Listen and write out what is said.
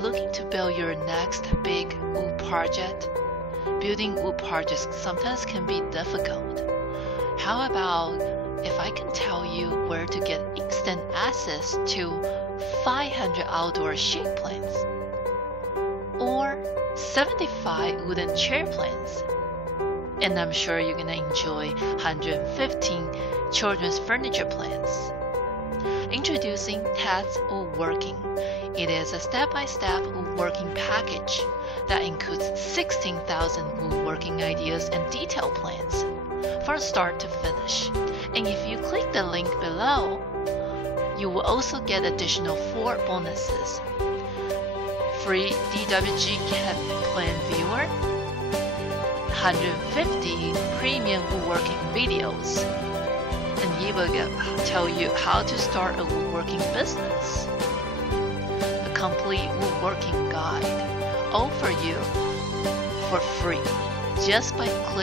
looking to build your next big wood project? Building wood projects sometimes can be difficult. How about if I can tell you where to get instant access to 500 outdoor shade plants? Or 75 wooden chair plants? And I'm sure you're gonna enjoy 115 children's furniture plants. Introducing TedsWoodWorking. It is a step-by-step woodworking package that includes 16,000 woodworking ideas and detail plans from start to finish. And if you click the link below, you will also get additional 4 bonuses. Free DWG CAD plan viewer, 150 premium woodworking videos, and he will tell you how to start a woodworking business. A complete woodworking guide, all for you for free, just by clicking